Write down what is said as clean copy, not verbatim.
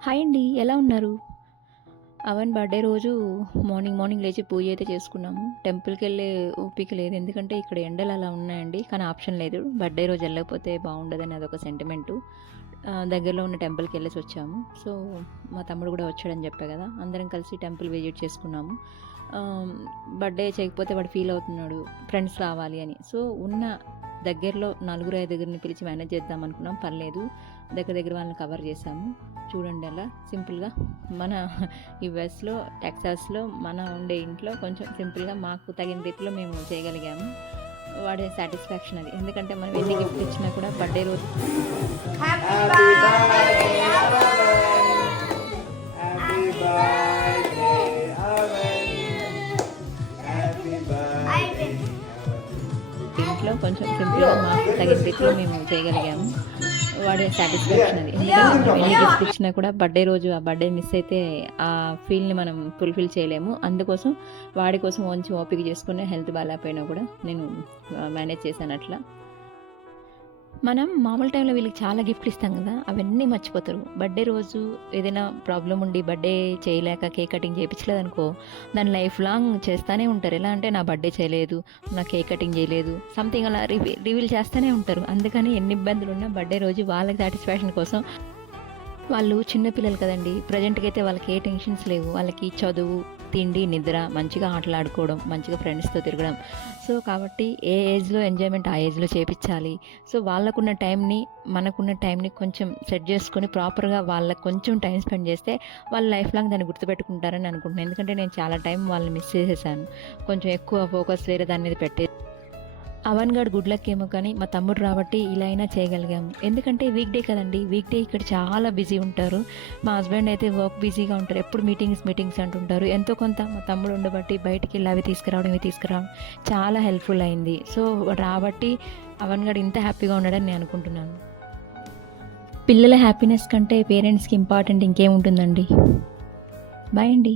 Hi అండి. ఎలా ఉన్నారు? అవన్ బర్త్‌డే రోజు మార్నింగ్ లేచి పూజ అయితే చేసుకున్నాము. టెంపుల్‌కెళ్ళే ఓపిక లేదు. ఎందుకంటే ఇక్కడ ఎండలు అలా ఉన్నాయండి. కానీ ఆప్షన్ లేదు. బర్త్‌డే రోజు ఎళ్ళకపోతే బాగుండదని అదొక సెంటిమెంటు. దగ్గరలో ఉన్న టెంపుల్‌కెళ్ళేసొచ్చాము. సో, మా తమ్ముడు కూడా వచ్చాడని చెప్పా కదా! అందరం కలిసి టెంపుల్ విజిట్ చేసుకున్నాము. ఆహ్, బర్త్‌డే చేయకపోతే వాడు ఫీల్ అవుతున్నాడు. ఫ్రెండ్స్ రావాలి అని. సో, ఉన్న దగ్గరలో నలుగురు, ఐదుగురిని పిలిచి మేనేజ్ చేద్దాం అనుకున్నాం. పర్లేదు. దగ్గర వాళ్ళని కవర్ చేశాము. చూడండి అలా సింపుల్‌గా మన యూఎస్‌లో, టెక్సాస్‌లో మన ఉండే ఇంట్లో కొంచెం సింపుల్‌గా మాకు తగిన రీతిలో మేము చేయగలిగాము. వాడి సాటిస్ఫాక్షన్ అది. ఎందుకంటే మనం ఎన్ని గిఫ్ట్ ఇచ్చినా కూడా బర్త్‌డే రోజు Happy birthday, Happy birthday, Happy birthday. ఇంట్లో కొంచెం సింపుల్‌గా మాకు తగిన రీతిలో మేము చేయగలిగాము. వాడి సాటిస్ఫాక్షన్ అది. ఎందుకంటే మనం ఎన్ని గిఫ్ట్ ఇచ్చినా కూడా బర్త్‌డే రోజు ఆ బర్త్‌డే మిస్ అయితే ఆ ఫీల్‌ని మనం ఫుల్‌ఫిల్ చేయలేము. అందుకోసం వాడి కోసం కొంచెం ఓపిక చేసుకొని హెల్త్ బాలేకపోయినా కూడా నేను మేనేజ్ చేశాను అట్లా. మనం మామూలు టైంలో వీళ్ళకి చాలా గిఫ్ట్లు ఇస్తాం కదా! అవన్నీ మర్చిపోతారు. బర్త్‌డే రోజు ఏదైనా ప్రాబ్లమ్ ఉండి బర్త్‌డే చేయలేక కేక్ కటింగ్ చేపించలేదనుకో, దాన్ని లైఫ్ లాంగ్ చేస్తానే ఉంటారు. ఎలా అంటే నా బర్త్‌డే చేయలేదు, నా కేక్ కటింగ్ చేయలేదు, సంథింగ్ అలా రివీల్ చేస్తూనే ఉంటారు. అందుకని ఎన్ని ఇబ్బందులున్నా బర్త్‌డే రోజు వాళ్ళకి సాటిస్ఫాక్షన్ కోసం వాళ్ళు చిన్న పిల్లలు కదండీ! ప్రెజెంట్‌కైతే వాళ్ళకి ఏ టెన్షన్స్ లేవు. వాళ్ళకి చదువు, తిండి, నిద్ర, మంచిగా ఆటలాడుకోవడం, మంచిగా ఫ్రెండ్స్‌తో తిరగడం. సో, కాబట్టి ఏ ఏజ్‌లో ఎంజాయ్‌మెంట్ ఆ ఏజ్‌లో చేపిచ్చాలి. సో, వాళ్ళకున్న టైంని, మనకున్న టైంని కొంచెం సెట్ చేసుకొని ప్రాపర్‌గా వాళ్ళకి కొంచెం టైం స్పెండ్ చేస్తే వాళ్ళు లైఫ్ లాంగ్ దాన్ని గుర్తుపెట్టుకుంటారని అనుకుంటున్నాను. ఎందుకంటే నేను చాలా టైం వాళ్ళని మిస్ చేసేసాను. కొంచెం ఎక్కువ ఫోకస్ వేరే దాని మీద అవన్ గాడు గుడ్ లక్ ఏమో కానీ మా తమ్ముడు రాబట్టి ఇలా అయినా చేయగలిగాము. ఎందుకంటే వీక్ డే కదండీ! వీక్ డే ఇక్కడ చాలా బిజీ ఉంటారు. మా హస్బెండ్ అయితే వర్క్ బిజీగా ఉంటారు. ఎప్పుడు మీటింగ్స్ అంటుంటారు. ఎంతో కొంత మా తమ్ముడు ఉండబట్టి బయటికెళ్ళి అవి తీసుకురావడం, ఇవి తీసుకురావడం చాలా హెల్ప్‌ఫుల్ అయింది. సో, రాబట్టి అవన్ గాడు ఇంత హ్యాపీగా ఉన్నాడని నేను అనుకుంటున్నాను. పిల్లల హ్యాపీనెస్ కంటే పేరెంట్స్‌కి ఇంపార్టెంట్ ఇంకేముంటుందండి. బాయ్ అండి.